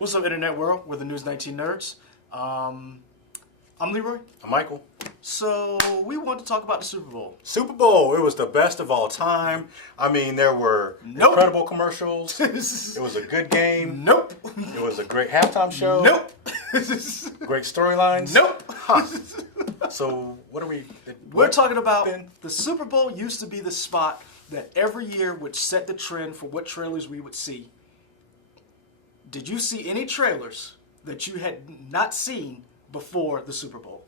What's up, Internet World? We're the News 19 Nerds. I'm Leroy. I'm Michael. So, we want to talk about the Super Bowl. Super Bowl, it was the best of all time. I mean, there were incredible commercials. It was a good game. Nope. It was a great halftime show. Nope. Great storylines. Nope. Huh. So, what are we... We're talking about the Super Bowl used to be the spot that every year would set the trend for what trailers we would see. Did you see any trailers that you had not seen before the Super Bowl?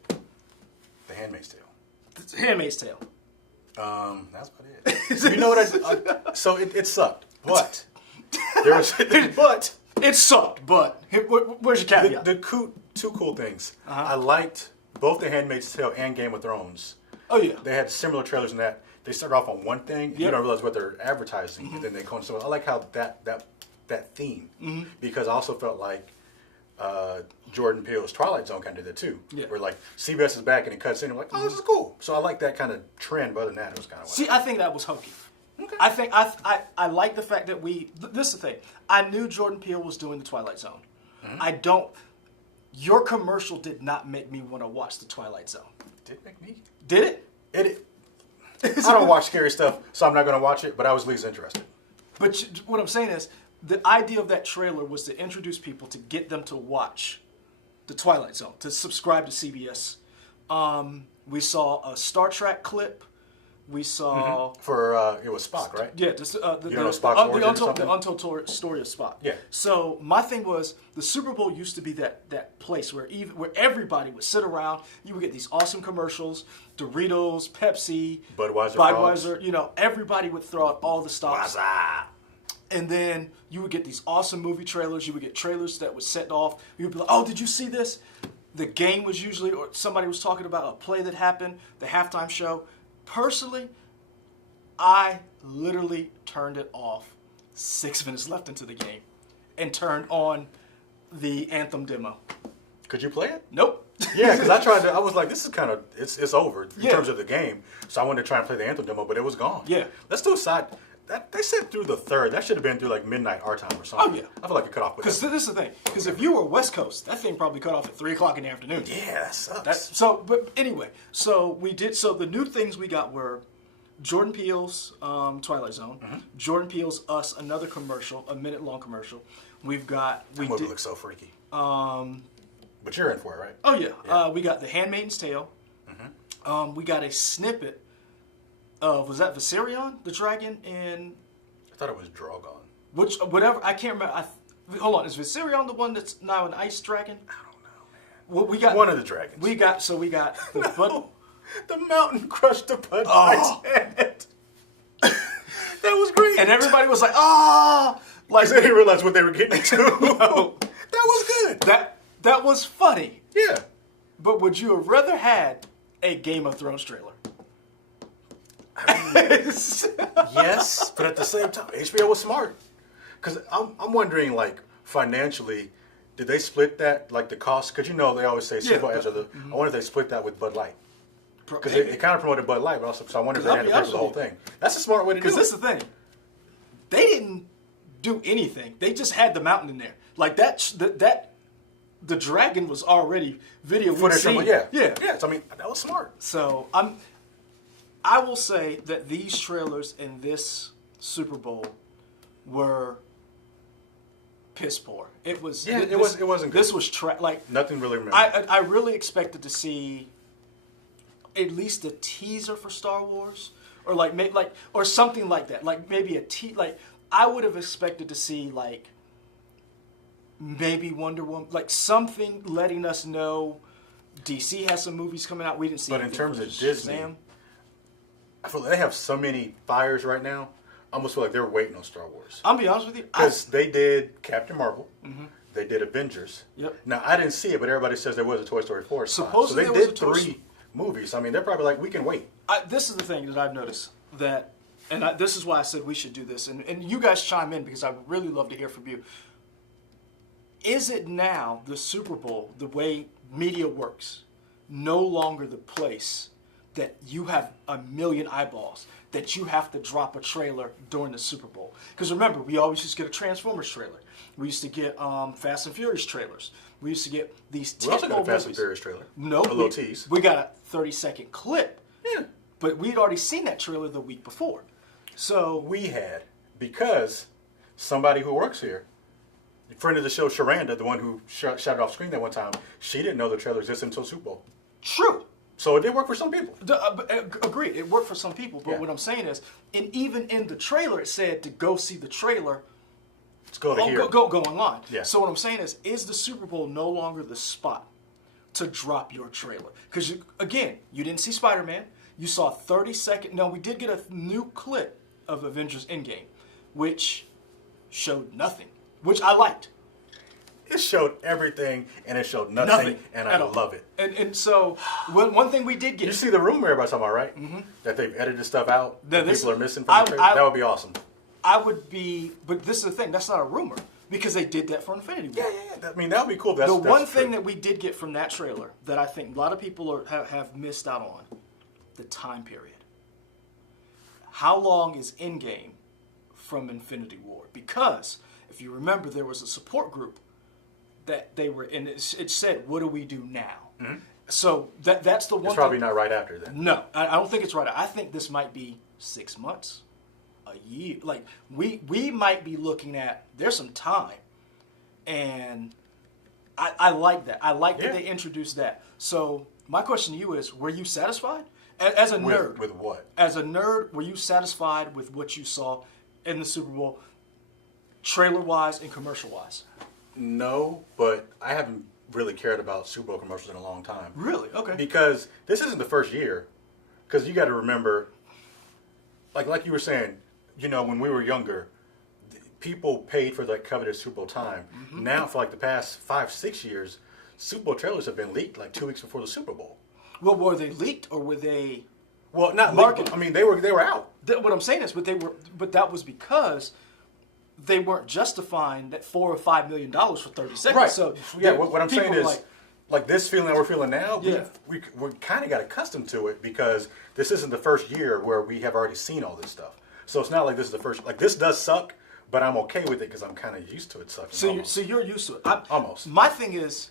The Handmaid's Tale. The Handmaid's Tale. That's about it. You know what? So it sucked, but there was but it sucked. But where's your caveat? Two cool things. I liked both The Handmaid's Tale and Game of Thrones. Oh yeah, they had similar trailers in that they started off on one thing. Yep. You don't realize what they're advertising, and then they go. So I like how that theme because I also felt like Jordan Peele's Twilight Zone kind of did that too. Yeah. Where like CBS is back and it cuts in and we're like, oh, this is cool. So I like that kind of trend, but other than that, it was kind of See, I think that was hokey. Okay. I think I like the fact that this is the thing. I knew Jordan Peele was doing the Twilight Zone. Your commercial did not make me want to watch the Twilight Zone. Did it make me? Did it? I don't watch scary stuff, so I'm not going to watch it, but I was at least interested. But what I'm saying is, the idea of that trailer was to introduce people to get them to watch the Twilight Zone, to subscribe to CBS. We saw a Star Trek clip. We saw for it was Spock, right? Yeah, the untold story of Spock. Yeah. So my thing was the Super Bowl used to be that place where everybody would sit around. You would get these awesome commercials, Doritos, Pepsi, Budweiser. You know, everybody would throw out all the stops. And then you would get these awesome movie trailers. You would get trailers that would set off. You would be like, oh, did you see this? The game was usually, or somebody was talking about a play that happened, the halftime show. Personally, I literally turned it off 6 minutes left into the game and turned on the Anthem demo. Could you play it? Nope. Yeah, because I was like, this is kind of, it's over in terms of the game. So I wanted to try and play the Anthem demo, but it was gone. Yeah. Let's do a side. They said through the 3rd. That should have been through like midnight our time or something. Oh, yeah. I feel like it cut off. Because this is the thing. Because if you were West Coast, that thing probably cut off at 3 o'clock in the afternoon. Yeah, that sucks. But anyway, so the new things we got were Jordan Peele's Twilight Zone, Jordan Peele's Us, another commercial, a minute-long commercial. We've got... That movie looks so freaky. But you're in for it, right? Oh, yeah. We got The Handmaid's Tale. We got a snippet was that Viserion, the dragon, in... I thought it was Drogon. Whatever, I can't remember. Hold on, is Viserion the one that's now an ice dragon? I don't know, man. Well, we got... One of the dragons. We got the the mountain crushed the Bud Light's head. That was great. And everybody was like, ah! Like, they didn't realize what they were getting into. No. That was good. That was funny. Yeah. But would you have rather had a Game of Thrones trailer? I mean, yes, but at the same time, HBO was smart. Because I'm wondering, like, financially, did they split that, like, the cost? Because, you know, they always say Super Bowl ads are the... I wonder if they split that with Bud Light. Because they kind of promoted Bud Light, but also, so I wonder if they had to pay for the whole thing. That's a smart way to do it. Because this is the thing. They didn't do anything. They just had the mountain in there. Like, the dragon was already video footage. Yeah. So, I mean, that was smart. So, I will say that these trailers in this Super Bowl were piss poor. It was. Yeah, it wasn't good. This was like nothing really. I really expected to see at least a teaser for Star Wars, or or something like that. Like maybe I would have expected to see like maybe Wonder Woman, like something letting us know DC has some movies coming out. We didn't see. But in terms of Disney. I feel like they have so many fires right now. I almost feel like they're waiting on Star Wars. I'll be honest with you. Because they did Captain Marvel. They did Avengers. Yep. Now, I didn't see it, but everybody says there was a Toy Story 4 spot. Supposedly so they did 3 movies. I mean, they're probably like, we can wait. This is the thing that I've noticed. This is why I said we should do this. And you guys chime in because I would really love to hear from you. Is it now, the Super Bowl, the way media works, no longer the place that you have a million eyeballs? that you have to drop a trailer during the Super Bowl. Because remember, we always used to get a Transformers trailer. We used to get Fast and Furious trailers. We used to get these We also got a tentpole Fast and movies. Furious trailer. No, a little tease. We got a 30-second clip. Yeah. But we'd already seen that trailer the week before. So we had, because somebody who works here, a friend of the show, Sharanda, the one who shot it off screen that one time, she didn't know the trailer existed until Super Bowl. True. So it did work for some people. Agreed. It worked for some people. But what I'm saying is, and even in the trailer, it said to go see the trailer. Let's go to here. Go online. Yeah. So what I'm saying is the Super Bowl no longer the spot to drop your trailer? Because, again, you didn't see Spider-Man. You saw 30-second. No, we did get a new clip of Avengers Endgame, which showed nothing, which I liked. It showed everything, and it showed nothing and I love it. And so, one thing we did get... You see the rumor everybody's talking about, right? Mm-hmm. That they've edited stuff out that people are missing from I, the trailer? That would be awesome. I would be... But this is the thing. That's not a rumor. Because they did that for Infinity War. Yeah. I mean, that would be cool. That's one thing true. that we did get from that trailer that I think a lot of people have missed out on, the time period. How long is Endgame from Infinity War? Because, if you remember, there was a support group that they were in. It said, what do we do now? Mm-hmm. So that's the one It's probably not right after that. No, I don't think it's right. I think this might be 6 months, a year. Like, we might be looking at, there's some time. And I like that. I like that they introduced that. So my question to you is, were you satisfied? As a nerd. With what? As a nerd, were you satisfied with what you saw in the Super Bowl, trailer-wise and commercial-wise? No, but I haven't really cared about Super Bowl commercials in a long time. Really? Okay. Because this isn't the first year. Because you got to remember, like you were saying, you know, when we were younger, people paid for that coveted Super Bowl time. Mm-hmm. Now, for like the past 5-6 years, Super Bowl trailers have been leaked like 2 weeks before the Super Bowl. Well, were they leaked or were they? Well, not leaked. I mean, they were out. What I'm saying is, but that was because they weren't justifying that $4 or $5 million for 30 seconds. Right. So yeah, what I'm saying is, like this feeling that we're feeling now, we kind of got accustomed to it because this isn't the first year where we have already seen all this stuff. So it's not like this is the first. Like this does suck, but I'm okay with it because I'm kind of used to it sucking. So you're used to it. Almost. My thing is,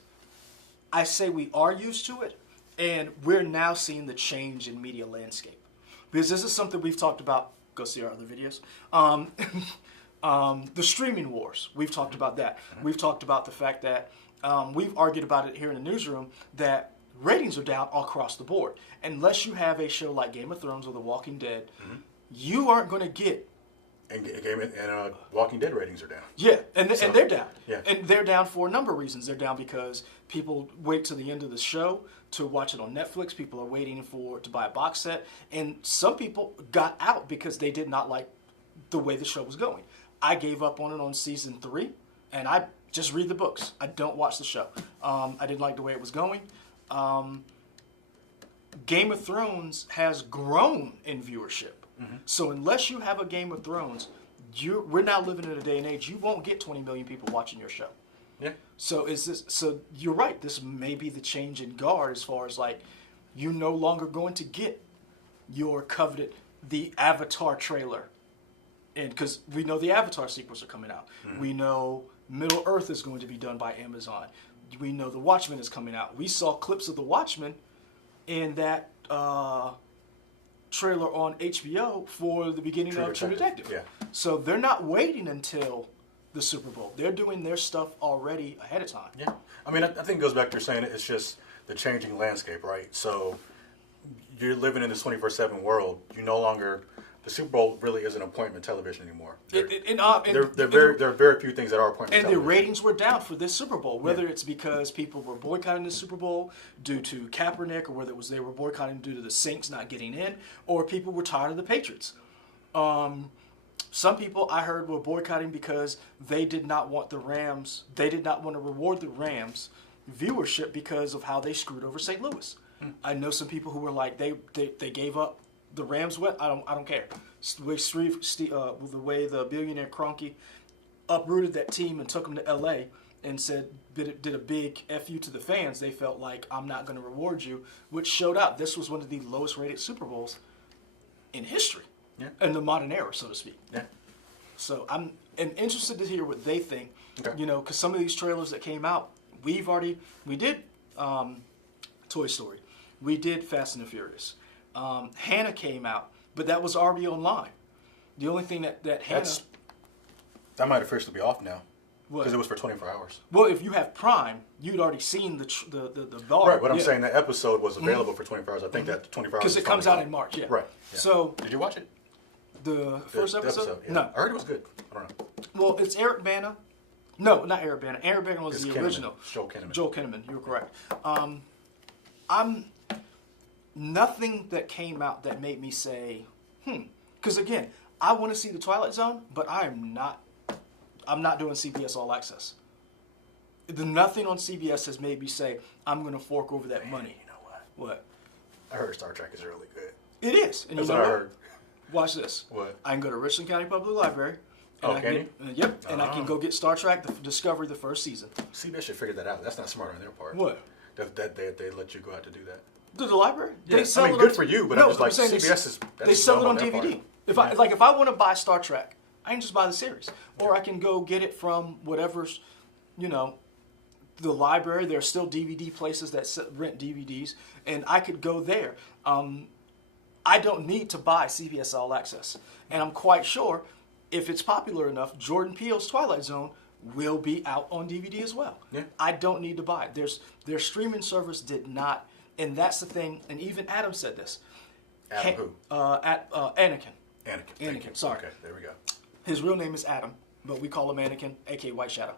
I say we are used to it, and we're now seeing the change in media landscape. Because this is something we've talked about. Go see our other videos. The streaming wars. We've talked about that. We've talked about the fact that we've argued about it here in the newsroom that ratings are down all across the board. Unless you have a show like Game of Thrones or The Walking Dead, you aren't going to get. And Walking Dead ratings are down. Yeah, and they're down. Yeah. And they're down for a number of reasons. They're down because people wait to the end of the show to watch it on Netflix. People are waiting to buy a box set. And some people got out because they did not like the way the show was going. I gave up on it on season 3, and I just read the books. I don't watch the show. I didn't like the way it was going. Game of Thrones has grown in viewership. Mm-hmm. So unless you have a Game of Thrones, we're now living in a day and age, you won't get 20 million people watching your show. Yeah. So you're right. This may be the change in guard as far as like, you're no longer going to get your coveted, the Avatar trailer. And because we know the Avatar sequels are coming out. Mm-hmm. We know Middle Earth is going to be done by Amazon. We know The Watchmen is coming out. We saw clips of The Watchmen in that trailer on HBO for the beginning of True Detective. Yeah. So they're not waiting until the Super Bowl. They're doing their stuff already ahead of time. Yeah. I mean, I think it goes back to saying it's just the changing landscape, right? So you're living in this 24/7 world. You no longer... The Super Bowl really isn't appointment television anymore. There are very few things that are appointment television. And the ratings were down for this Super Bowl, whether it's because people were boycotting the Super Bowl due to Kaepernick, or whether it was they were boycotting due to the Saints not getting in, or people were tired of the Patriots. Some people I heard were boycotting because they did not want the Rams. They did not want to reward the Rams viewership because of how they screwed over St. Louis. I know some people who were like they gave up. The Rams went. I don't care. The way the billionaire Kroenke uprooted that team and took them to L.A. and said did a big F you to the fans. They felt like, I'm not going to reward you, which showed out. This was one of the lowest rated Super Bowls in history. in the modern era, so to speak. Yeah. So I'm interested to hear what they think. Okay. You know, because some of these trailers that came out, we did Toy Story, we did Fast and the Furious. Hannah came out, but that was already online. The only thing that Hannah... That might officially be off now. What? Because it was for 24 hours. Well, if you have Prime, you'd already seen the bar. Right, but I'm saying that episode was available for 24 hours. I think that 24 hours... Because it comes out in March, yeah. Right. Yeah. So... Did you watch it? The first episode? Yeah. No. I heard it was good. I don't know. Well, it's Eric Bana. No, not Eric Bana. Eric Bana was It's the Kinnaman. original. Joel Kinnaman. Joel Kinnaman, you're correct. I'm... Nothing that came out that made me say, Because again, I want to see the Twilight Zone, but I'm not doing CBS All Access. Nothing on CBS has made me say, I'm going to fork over that money. You know what? What? I heard Star Trek is really good. It is. And That's you know what I what? heard. Watch this. What? I can go to Richland County Public Library. And Can you? Yep. And I can go get Star Trek Discovery, the first season. CBS should figure that out. That's not smart on their part. What? That they let you go out to do that. The library? Yeah. They sell I mean, it good on, for you, but no, I'm just like, saying CBS is... They sell it on their DVD. part. If I want to buy Star Trek, I can just buy the series. Or I can go get it from whatever's, the library. There are still DVD places that rent DVDs, and I could go there. I don't need to buy CBS All Access. And I'm quite sure, if it's popular enough, Jordan Peele's Twilight Zone will be out on DVD as well. Yeah. I don't need to buy it. Their streaming service did not, and that's the thing, and even Adam said this. Adam who? Anakin. Anakin. Sorry. Okay, there we go. His real name is Adam, but we call him Anakin, aka White Shadow.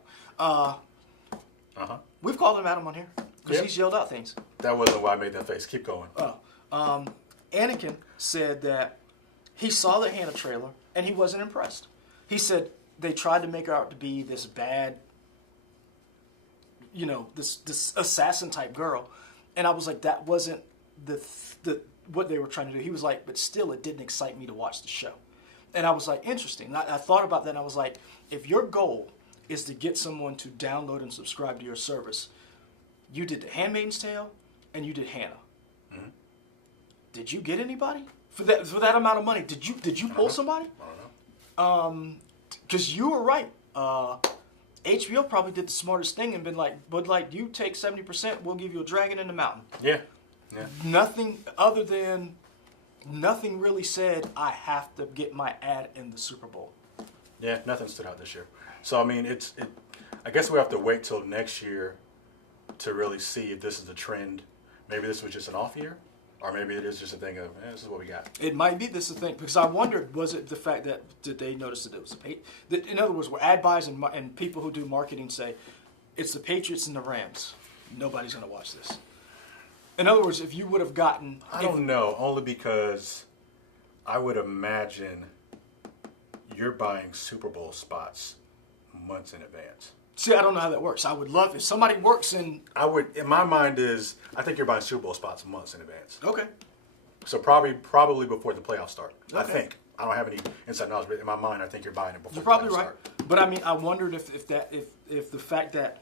We've called him Adam on here because he's yelled out things. That wasn't why I made that face. Keep going. Anakin said that he saw the Hannah trailer and he wasn't impressed. He said they tried to make her out to be this bad, this assassin type girl, and I was like, that wasn't the what they were trying to do. He was like, but still, it didn't excite me to watch the show. And I was like, interesting. And I thought about that, and I was like, if your goal is to get someone to download and subscribe to your service, you did The Handmaid's Tale, and you did Hannah. Mm-hmm. Did you get anybody for that amount of money? Did you pull somebody? I don't know. Because you were right. HBO probably did the smartest thing and been like, Bud Light, you take 70%, we'll give you a dragon in the mountain. Yeah. Nothing really said I have to get my ad in the Super Bowl. Yeah, nothing stood out this year. So I mean, I guess we have to wait till next year to really see if this is a trend. Maybe this was just an off year, or maybe it is just a thing of this is what we got. It might be this is the thing, because I wondered, was it the fact that did they notice that it was in other words, were ad buys and people who do marketing say it's the Patriots and the Rams, nobody's going to watch this. In other words, if you would have gotten... I don't know, only because I would imagine you're buying Super Bowl spots months in advance. See, I don't know how that works. I would love if somebody works in... in my mind I think you're buying Super Bowl spots months in advance. Okay. So probably before the playoffs start. Okay. I think. I don't have any inside knowledge, but in my mind, I think you're buying it before you're probably the playoffs right. start. But I mean, I wondered if the fact that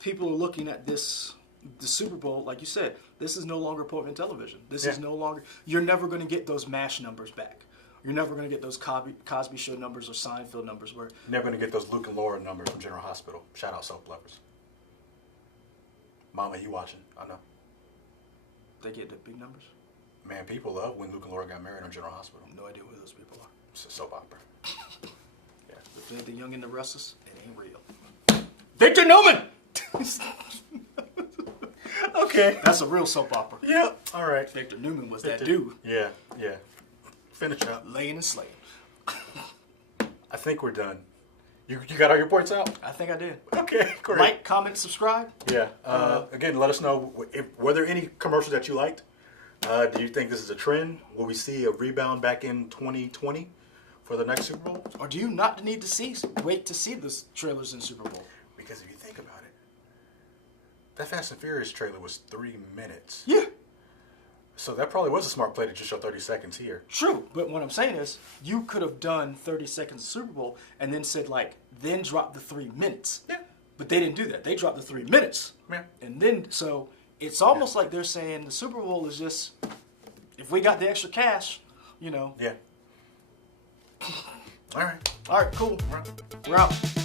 people are looking at the Super Bowl, like you said, this is no longer appointment television. This is no longer... You're never going to get those MASH numbers back. You're never going to get those Cosby Show numbers or Seinfeld numbers where... Never going to get those Luke and Laura numbers from General Hospital. Shout out Soap Lovers. Mama, you watching? I know. They get the big numbers? Man, people love when Luke and Laura got married on General Hospital. No idea who those people are. It's a soap opera. Yeah. If they're the Young and the Restless, it ain't real. Victor Newman! Okay. That's a real soap opera. Yeah. All right. Victor Newman was that dude. Yeah. Finish up. Laying and slaying. I think we're done. You got all your points out? I think I did. Okay, great. Like, comment, subscribe. Yeah. Again, let us know were there any commercials that you liked? Do you think this is a trend? Will we see a rebound back in 2020 for the next Super Bowl? Or do you not need to wait to see the trailers in Super Bowl? Because if you think about it, that Fast and Furious trailer was 3 minutes. Yeah. So that probably was a smart play to just show 30 seconds here. True, but what I'm saying is, you could have done 30 seconds of Super Bowl and then said, then drop the 3 minutes. Yeah. But they didn't do that. They dropped the 3 minutes. Yeah. And then, so it's almost like they're saying the Super Bowl is just, if we got the extra cash, Yeah. All right. All right, cool. All right. We're out.